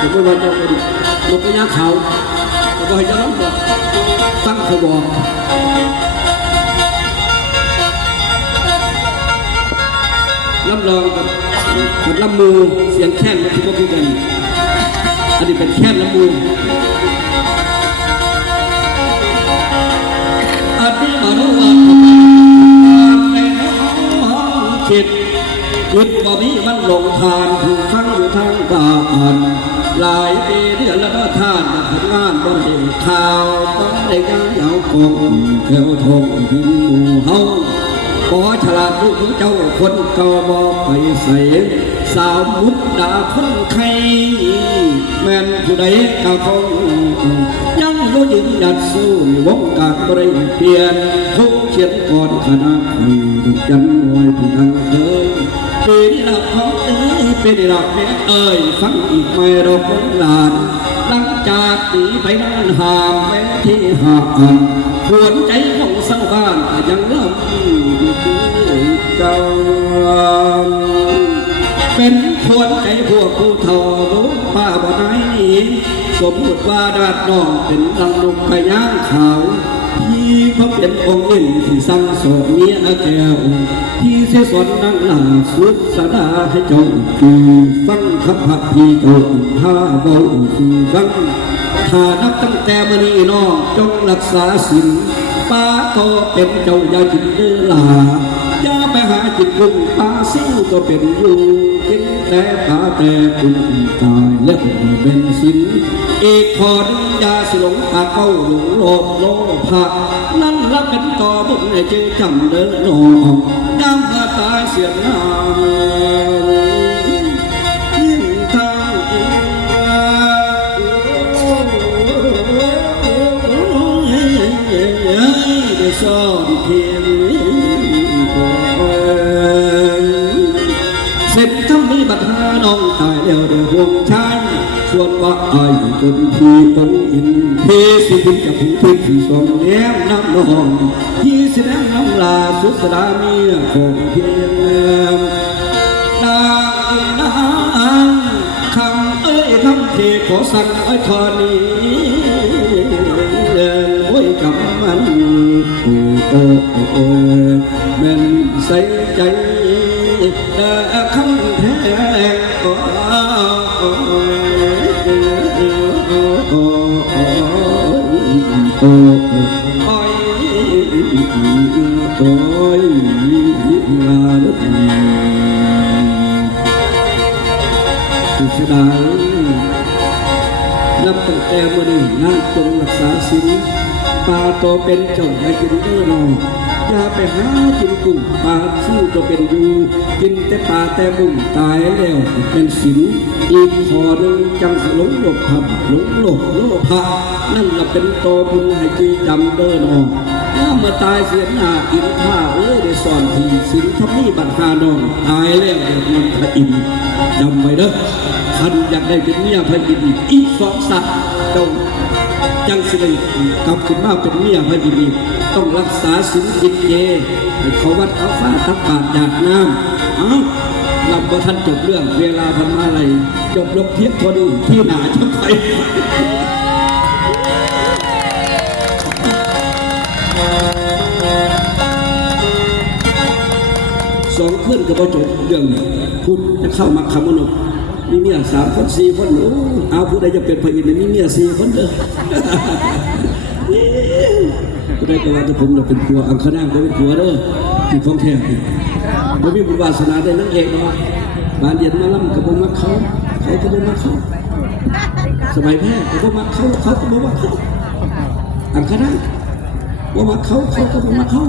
ผมไม่ว่าจะเป็นนกกระยาเขาแต่ก็ให้เจ้าน้องบอกตั้งเขาบอกลำลองกับลำมูเสียงแค้นมาที่พวกพี่กันอันนี้เป็นแค้นลำมูอันนี้มาโนวาในน้องคิดคิดว่ามีมันหลงทานถูกฟังอยู่ทางการหลายปีเดือนละท่านทำงานบนเด็กข่าวต้องได้ยังเหงาคงแถวทงหินหมู่เฮาขอฉลาดลูกเจ้าคนเก่าบอกไปใส่สาวมุดดาคนไข่แม่นผู้ใดก็คงยังรู้ยืนหยัดสู้วงการบริเปลี่ยนทุกเชียนก่อนขนาดไข่ดุยันมวยผู้ทางเคยเป็นหลักของเป็นหลักแม่ฟังอีกไม่รอคนหลานหลังจากหนีไปนานห่างแม้ที่ห่างขวนใจของสาวบ้านยังเล่าเจ้าเป็นขวนใจพวกผู้ทอลุงป้าบ่ได้นี้สมมติว่าดาดน้องเป็นลังนกกระย่างขาวที่เขาเป็นองค์หนึ่งที่สั่งสอนเมียแก้วที่เสียสอนนั่งหน้าสุดสดาให้เจ้าคือฟังคำพักพี่เจ้าท่าเบาคือฟังถ้านับตั้งแต่มื้อนี้น้องจงรักษาศีลป้าโตเป็นเจ้าอย่าจิตเดือลาอย่าไปหาจิตกุ้งป้าซิ่วก็เป็นอยู่กินแต่ผาแต่คุณตายและเป็นสินอีกพอดยาสิหลงตาเข้าหลงโลภโลภะนั่นละเป็นต่อบุญให้จึงจำเดินหลอกน้ำมาตายเสียน้ำยิ่งทางอีกได้ซ่อนเพียงเสร็จทำมีบัตรหาน้องตายแล้วเดี๋ยวห่วงชายส่วนว่าอายจนที่องอินเพสิพินกับผู้ทิ้งที่สองแย้มน้ำนองที่แสดงน้ำลาสุดสดาเมียของเพียงนางนางคำคำเทขอสั่งไว้ทอนี้โอ้ยกับมันโอ้แม่นใส่ใจแต่คำแท้ก็เสียดายนับตั้งแต่เมื่อนี้งานจงรักษาศีลปลาโตเป็นเจ้าให้กินเนื้อนองอย่าไปหากินกุ้งปลาสู้ก็เป็นอยู่กินแต่ปลาแต่บุ้งตายแล้วเป็นศีลอีกพอหนึ่งจังสหลงโลภะหลงโลภโลภะนั่นละเป็นโตบุญให้จีจำเดินออกเมื่อตายเสียหน้ากินข้าได้สอนทีศีลทำนี่บัตรหาน้องตายแล้วเดี๋ยวมันพระอินทร์จำไว้เด้อท่านอยากได้เป็นเมียพระอินทร์อีกสองสัตว์เจ้าจังสิได้กลับขึ้นมาเป็นเมียพระอินทร์ต้องรักษาศีลกินเจให้เขาวัดเขาฟ้าทับบาทหยาดน้ำเราบ่ทันจบเรื่องเวลาพันมาอะไรจบลงเทียบพอดีที่หนาจะไปสองเพื่อนกับประจบเรื่องคุณจะเข้ามาคำมโนมีเมีย3 คน 4 คนเอาผู้ใดจะเป็นพระอินทร์มีเมีย4 คนเด้อผู้ใดก็ว่าจะผมจะเป็นผัวอังคณาก็เป็นผัวเด้อที่ของแท้ผมมีบุญวาสนาได้นั่งเองเนาะบานเย็นมาล่ำกับผมมาเขาก็บ่มาเขาสมัยแพ้กับผมมาเขาก็บ่มาเขาอังคณาบ่มาเขาก็บ่มาเขา